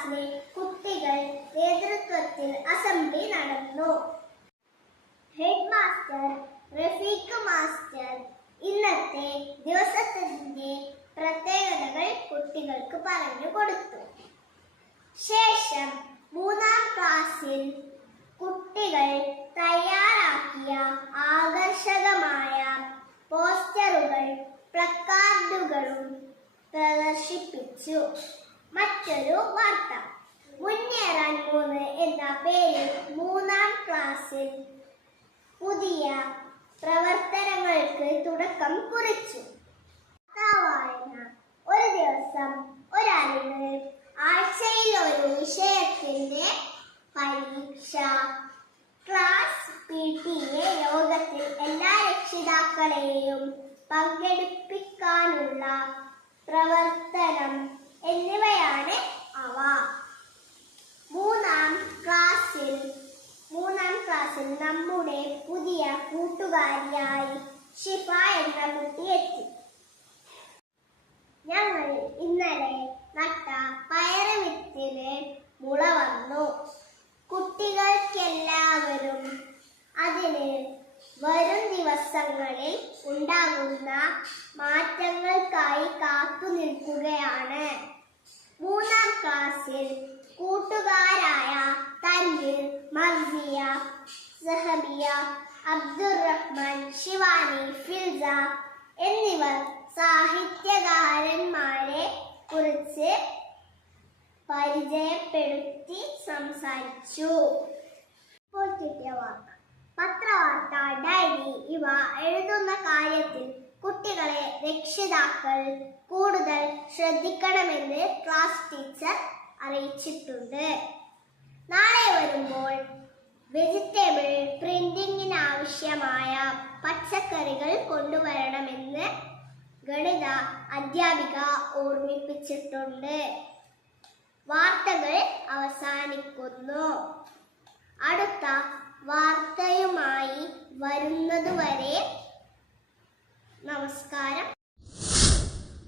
ക്ലാസ്സിലെ കുട്ടികൾ നേതൃത്വത്തിൽ അസംബ്ലി നടന്നു. ഹെഡ് മാസ്റ്റർ റഫീഖ് മാസ്റ്റർ ഇന്നത്തെ ദിവസത്തിന്റെ പ്രത്യേകതകൾ കുട്ടികൾക്ക് പറഞ്ഞു കൊടുത്തു. ശേഷം 3ാം ക്ലാസ്സിൽ കുട്ടികൾ തയ്യാറാക്കിയ ആകർഷകമായ പോസ്റ്ററുകൾ പ്ലക്കാർഡുകളും പ്രദർശിപ്പിച്ചു. മറ്റൊരു വാർത്ത, മുന്നേറാൻ 3 എന്ന പേരിൽ 3ാം ക്ലാസ്സിൽ പുതിയ പ്രവർത്തനങ്ങൾക്ക് തുടക്കം കുറിച്ചു. വായന, ഒരു ദിവസം ഒരറിവ്, ആഴ്ചയിൽ ഒരു വിഷയത്തിന്റെ പരീക്ഷ. ക്ലാസ് PTA യോഗത്തിൽ എല്ലാ രക്ഷിതാക്കളെയും പങ്കെടുപ്പിക്കാനുള്ള പ്രവർത്തനം എന്നിവയാണ് അവ. 3ാം ക്ലാസ്സിൽ നമ്മുടെ പുതിയ കൂട്ടുകാരിയായി ഷിഫ എന്ന കുട്ടി എത്തി. ഞങ്ങൾ ഇന്നലെ നട്ട പയറ് വിത്തിന് മുള വന്നു. കുട്ടികൾക്കെല്ലാവരും അതിന് വരും ദിവസങ്ങളിൽ ഉണ്ടാകുന്ന മാറ്റങ്ങൾക്കായി കാത്തു നിൽക്കുകയാണ്. 3ാം ക്ലാസ്സിൽ കൂട്ടുകാരായ തൻവീർ, മർസിയ, സഹബിയ, അബ്ദുറഹ്മാൻ, ശിവാനി, ഫിൽസ എന്നിവർ സാഹിത്യകാരന്മാരെ കുറിച്ച് പരിചയപ്പെടുത്തി സംസാരിച്ചു. ഇപ്പോൾ കിട്ടിയ വാർത്ത, പത്രവാർത്ത, ഡയറി ഇവ എഴുതുന്ന കാര്യത്തിൽ കുട്ടികളെ രക്ഷിതാക്കൾ കൂടുതൽ ശ്രദ്ധിക്കണമെന്ന് ക്ലാസ് ടീച്ചർ അറിയിച്ചിട്ടുണ്ട്. നാളെ വരുമ്പോൾ വെജിറ്റബിൾ പ്രിന്റിങ്ങിന് ആവശ്യമായ പച്ചക്കറികൾ കൊണ്ടുവരണമെന്ന് ഗണിത അധ്യാപിക ഓർമ്മിപ്പിച്ചിട്ടുണ്ട്. വാർത്തകൾ അവസാനിക്കുന്നു. അടുത്ത വാർത്തയുമായി വരുന്നതുവരെ നമസ്കാരം.